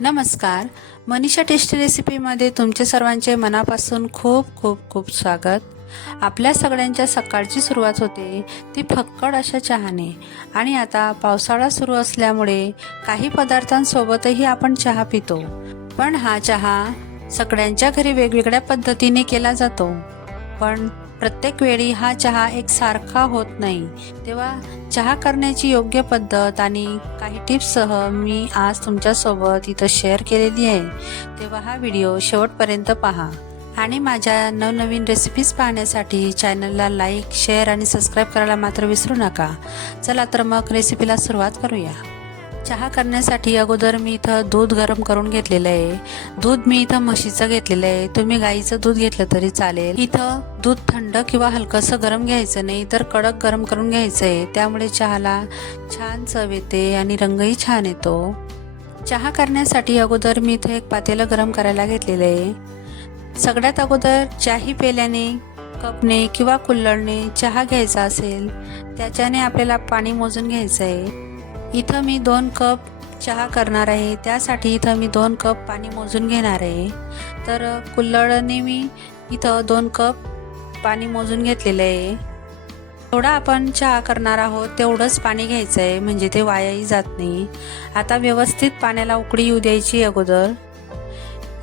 नमस्कार. मनीषा टेस्टी रेसिपीमध्ये तुमचे सर्वांचे मनापासून खूप खूप खूप स्वागत. आपल्या सगळ्यांच्या सकाळची सुरुवात होते ती फक्कड अशा चहाने. आणि आता पावसाळा सुरू असल्यामुळे काही पदार्थांसोबतही आपण चहा पितो. पण हा चहा सगळ्यांच्या घरी वेगवेगळ्या पद्धतीने केला जातो. पण प्रत्येक वेळी हा चहा एक सारखा होत नाही. तेव्हा चहा करण्याची योग्य पद्धत आणि काही टिप्ससह मी आज तुमच्यासोबत इथं शेअर केलेली आहे. तेव्हा हा व्हिडिओ शेवटपर्यंत पहा. आणि माझ्या नवनवीन रेसिपीज पाहण्यासाठी चॅनलला लाईक शेअर आणि सबस्क्राईब करायला मात्र विसरू नका. चला तर मग रेसिपीला सुरुवात करूया. चहा करण्यासाठी अगोदर मी इथं दूध गरम करून घेतलेलं आहे. दूध मी इथं म्हशीचं घेतलेलं आहे. तुम्ही गाईचं दूध घेतलं तरी चालेल. इथं दूध थंड किंवा हलकंसं गरम घ्यायचं नाही तर कडक गरम करून घ्यायचं आहे त्यामुळे चहाला छान चव येते आणि रंगही छान येतो. चहा करण्यासाठी अगोदर मी इथं एक पातेलं गरम करायला घेतलेलं आहे. सगळ्यात अगोदर चाही पेल्याने कपने किंवा कुल्लडने चहा घ्यायचा असेल त्याच्याने आपल्याला पाणी मोजून घ्यायचं आहे इथं मी दोन कप चहा करणार आहे. त्यासाठी इथं मी दोन कप पाणी मोजून घेणार आहे. तर कुल्लडने मी इथं दोन कप पाणी मोजून घेतलेलं आहे. थोडा आपण चहा करणार आहोत तेवढंच पाणी घ्यायचं आहे म्हणजे ते वायाही जात नाही. आता व्यवस्थित पाण्याला उकळी येऊ द्यायची अगोदर.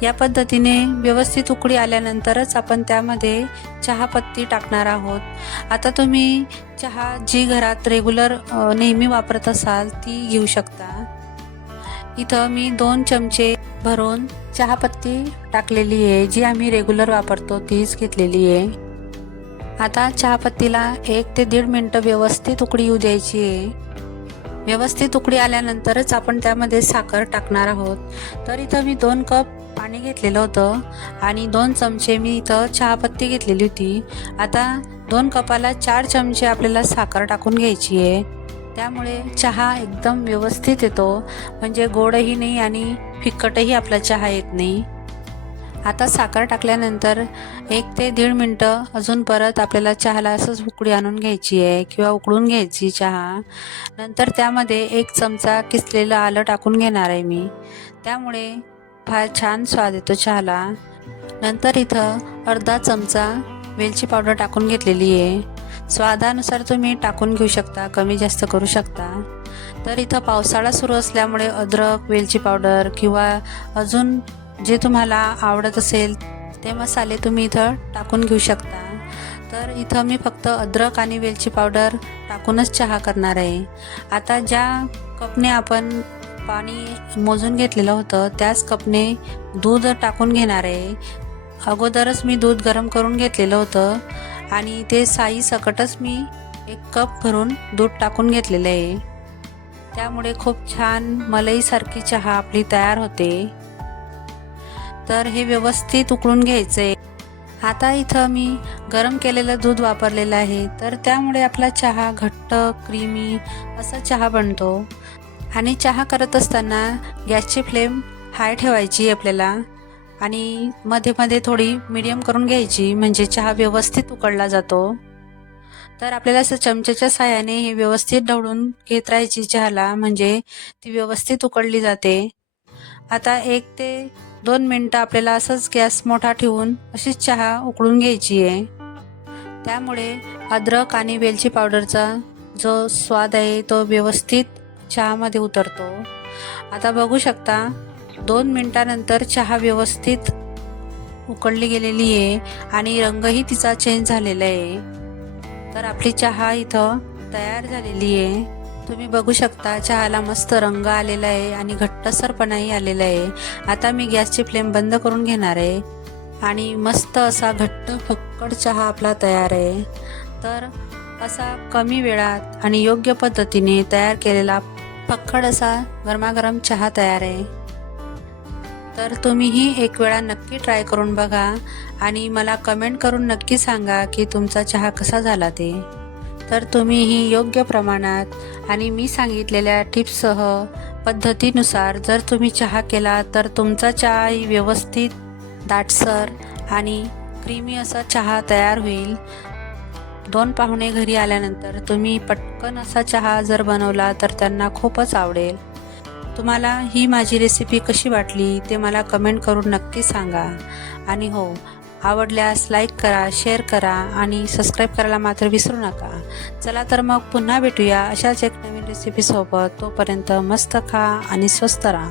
या पद्धतीने व्यवस्थित उकळी आल्यानंतरच आपण त्यामध्ये चहापत्ती टाकणार आहोत. आता तुम्ही चहा जी घरात रेग्युलर नेहमी वापरत असाल ती घेऊ शकता. इथं मी दोन चमचे भरून चहापत्ती टाकलेली आहे जी आम्ही रेग्युलर वापरतो तीच घेतलेली आहे. आता चहापत्तीला एक ते दीड मिनटं व्यवस्थित उकळी येऊ द्यायची आहे. व्यवस्थित उकळी आल्यानंतरच आपण त्यामध्ये साखर टाकणार आहोत. तर इथं मी दोन कप पाणी घेतलेलं होतं आणि दोन चमचे मी इथं चहापत्ती घेतलेली होती. आता दोन कपाला चार चमचे आपल्याला साखर टाकून घ्यायची आहे. त्यामुळे चहा एकदम व्यवस्थित येतो. म्हणजे गोडही नाही आणि फिक्कटही आपला चहा येत नाही. आता साखर टाकल्यानंतर एक ते दीड मिनटं अजून परत आपल्याला चहाला असंच उकडी आणून घ्यायची आहे किंवा उकळून घ्यायची चहा. नंतर त्यामध्ये एक चमचा किसलेलं आलं टाकून घेणार आहे मी. त्यामुळे फार छान स्वाद येतो चहाला. नंतर इथं अर्धा चमचा वेलची पावडर टाकून घेतलेली आहे. स्वादानुसार तुम्ही टाकून घेऊ शकता कमी जास्त करू शकता. तर इथं पावसाळा सुरू असल्यामुळे अद्रक वेलची पावडर किंवा अजून जे तुम्हाला आवडत असेल ते मसाले तुम्ही इथं टाकून घेऊ शकता. तर इथं मी फक्त अद्रक आणि वेलची पावडर टाकूनच चहा करणार आहे. आता ज्या कपने आपण पाणी मोजून घेतलेलं होतं. त्याच कपने दूध टाकून घेणार आहे. अगोदरच मी दूध गरम करून घेतलेलं होतं आणि ते साई सकटच मी एक कप भरून दूध टाकून घेतलेलं आहे. त्यामुळे खूप छान मलईसारखी चहा आपली तयार होते. तर हे व्यवस्थित उकळून आहे आता इथं मी गरम केलेलं दूध वापरलेलं आहे. तर त्यामुळे आपला चहा घट्ट क्रीमी असा चहा बनतो. आणि चहा करत असताना गॅसची फ्लेम हाय ठेवायची आपल्याला. आणि मध्ये मध्ये थोडी मिडियम करून घ्यायची म्हणजे चहा व्यवस्थित उकळला जातो. तर आपल्याला असं चमच्याच्या साह्याने हे व्यवस्थित ढवळून घेत राहायची चहाला म्हणजे ती व्यवस्थित उकळली जाते. आता एक ते दोन मिनटं आपल्याला असंच गॅस मोठा ठेवून अशीच चहा उकळून घ्यायची आहे. त्यामुळे अद्रक आणि वेलची पावडरचा जो स्वाद आहे तो व्यवस्थित चहामध्ये उतरतो. आता बघू शकता दोन मिनटानंतर चहा व्यवस्थित उकळली गेलेली आहे आणि रंगही तिचा चेंज झालेला आहे. तर आपली चहा इथं तयार झालेली आहे. तुम्ही बघू शकता चहाला मस्त रंग आलेला आहे आणि घट्टसरपणाही आलेला आहे. आता मी गॅसची फ्लेम बंद करून घेणार आहे. आणि मस्त असा घट्ट फक्कड चहा आपला तयार आहे. तर असा कमी वेळात आणि योग्य पद्धतीने तयार केलेला फक्कड असा गरमागरम चहा तयार आहे. तर तुम्हीही एक वेळा नक्की ट्राय करून बघा आणि मला कमेंट करून नक्की सांगा की तुमचा चहा कसा झाला ते. तर तुम्हीही योग्य प्रमाणात आणि मी सांगितलेल्या टिप्ससह पद्धतीनुसार जर तुम्ही चहा केला तर तुमचा चहाही व्यवस्थित दाटसर आणि क्रीमी असा चहा तयार होईल. दोन पाहुणे घरी आल्यानंतर तुम्ही पटकन असा चहा जर बनवला तर त्यांना खूपच आवडेल. तुम्हाला ही माझी रेसिपी कशी वाटली ते मला कमेंट करून नक्की सांगा. आणि हो आवडल्यास लाईक करा शेअर करा आणि सबस्क्राईब करायला मात्र विसरू नका. चला तर मग पुन्हा भेटूया अशाच एक नवीन रेसिपीसोबत तोपर्यंत मस्त खा आणि स्वस्त राहा.